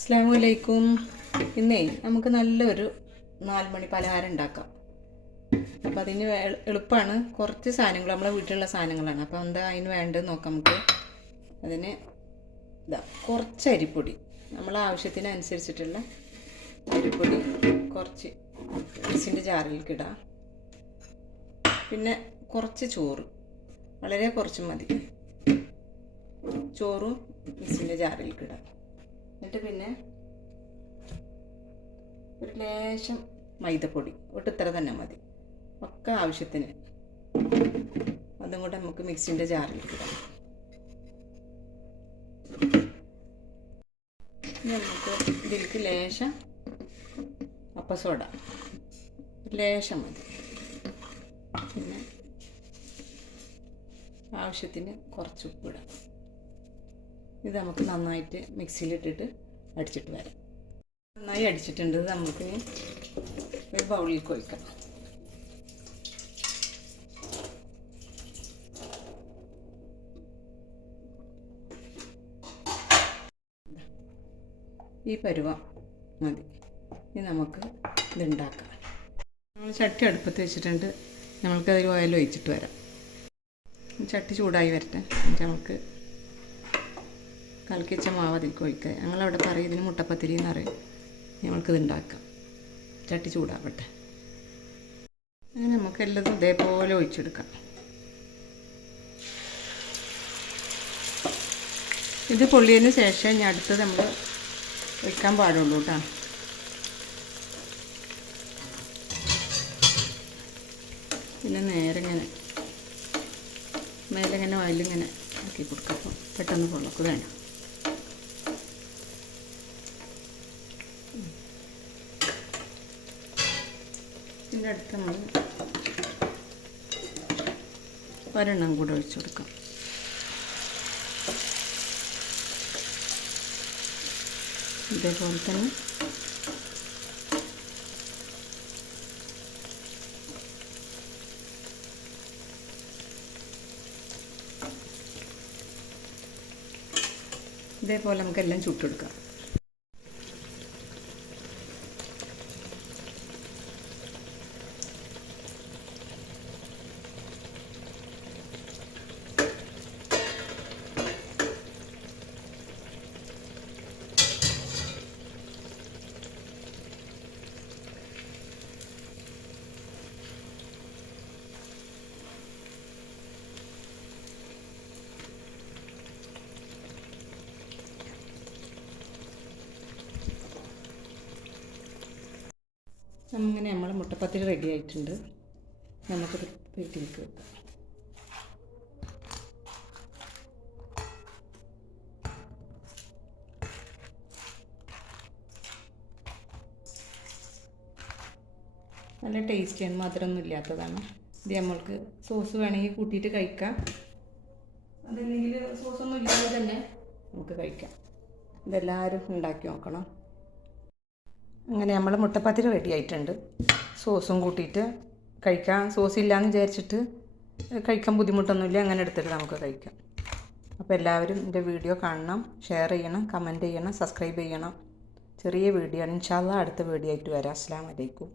അസ്ലാമലൈക്കും ഇന്നേ നമുക്ക് നല്ലൊരു നാലുമണി പലഹാരം ഉണ്ടാക്കാം. അപ്പോൾ അതിന് എളുപ്പമാണ് കുറച്ച് സാധനങ്ങൾ നമ്മളെ വീട്ടിലുള്ള സാധനങ്ങളാണ്. അപ്പോൾ എന്താ അതിന് വേണ്ടത് നോക്കാം നമുക്ക്. അതിന് ഇതാ കുറച്ച് അരിപ്പൊടി. നമ്മളെ ആവശ്യത്തിനനുസരിച്ചിട്ടുള്ള അരിപ്പൊടി കുറച്ച് മിക്സിന്റെ ജാറിലേക്ക് ഇടാം. പിന്നെ കുറച്ച് ചോറ്. വളരെ കുറച്ച് മതി. ചോറും മിക്സിന്റെ ജാറിലേക്ക് ഇടാം. എന്നിട്ട് പിന്നെ ഒരു ലേശം മൈദപ്പൊടി. ഒട്ടിത്ര തന്നെ മതി. ഒക്കെ ആവശ്യത്തിന്. അതും കൂടെ നമുക്ക് മിക്സിന്റെ ജാറിലേക്ക് ഇടാം. നമുക്ക് ഇതിലേക്ക് ലേശം അപ്പസോഡ ലേശം മതി. പിന്നെ ആവശ്യത്തിന് കുറച്ച് ഉപ്പിടാം ഇത് നമുക്ക് നന്നായിട്ട് മിക്സിയിലിട്ടിട്ട് അടിച്ചിട്ട് വരാം. നന്നായി അടിച്ചിട്ടുണ്ട്. നമുക്ക് ഒരു ബൗളിൽ കൊഴിക്കാം ഈ പരുവ മതി. ഇനി നമുക്ക് ഇതുണ്ടാക്കാം നമ്മൾ ചട്ടി അടുപ്പത്ത് വെച്ചിട്ടുണ്ട്. നമ്മൾക്കതിൽ ഓയിൽ ഒഴിച്ചിട്ട് വരാം. ചട്ടി ചൂടായി വരട്ടെ. നമുക്ക് കലക്കിച്ച മാവ് അതിലേക്ക് ഒഴിക്കുക ഞങ്ങളവിടെ പറയും ഇതിന് മുട്ടപ്പത്തിരി എന്ന് പറയും. ഞങ്ങൾക്കിത് ഉണ്ടാക്കാം. ചട്ടി ചൂടാവട്ടെ. അങ്ങനെ നമുക്ക് എല്ലാതും ഇതേപോലെ ഒഴിച്ചെടുക്കാം. ഇത് പൊള്ളിയതിന് ശേഷം ഞാൻ അടുത്തത് നമ്മൾ ഒഴിക്കാൻ പാടുള്ളൂ കേട്ടോ. പിന്നെ നേരെ ഇങ്ങനെ മേലെ ഇങ്ങനെ ഓയിലിങ്ങനെ ആക്കി കൊടുക്കാം. പെട്ടെന്ന് പൊള്ളക്ക് വേണം ഇതിന്റെ അടുത്ത് നമ്മൾ ഒരെണ്ണം കൂടെ ഒഴിച്ചു കൊടുക്കാം. ഇതേപോലെ തന്നെ ഇതേപോലെ നമുക്കെല്ലാം ചുട്ടെടുക്കാം. അങ്ങനെ നമ്മൾ മുട്ടപ്പത്തിരി റെഡി ആയിട്ടുണ്ട്. നമുക്കൊരു വീട്ടിലേക്ക് വെക്കാം. നല്ല ടേസ്റ്റിയാണ് മധുരമൊന്നും ഇല്ലാത്തതാണ്. ഇത് നമ്മൾക്ക് സോസ് വേണമെങ്കിൽ കൂട്ടിയിട്ട് കഴിക്കാം. അതല്ലെങ്കിൽ സോസൊന്നും ഇല്ലാതെ തന്നെ നമുക്ക് കഴിക്കാം. ഇതെല്ലാവരും ഉണ്ടാക്കി നോക്കണം. അങ്ങനെ നമ്മൾ മുട്ടപ്പത്തിരി റെഡി ആയിട്ടുണ്ട്. സോസും കൂട്ടിയിട്ട് കഴിക്കാം. സോസ് ഇല്ലയെന്ന് വിചാരിച്ചിട്ട് കഴിക്കാൻ ബുദ്ധിമുട്ടൊന്നുമില്ല. അങ്ങനെ എടുത്തിട്ട് നമുക്ക് കഴിക്കാം. അപ്പോൾ എല്ലാവരും എന്റെ വീഡിയോ കാണണം. ഷെയർ ചെയ്യണം. കമന്റ് ചെയ്യണം. സബ്സ്ക്രൈബ് ചെയ്യണം. ചെറിയ വീഡിയോ ആണ്. ഇൻഷാല്ല അടുത്ത വീഡിയോ ആയിട്ട് വരാം. അസ്സാം വലൈക്കും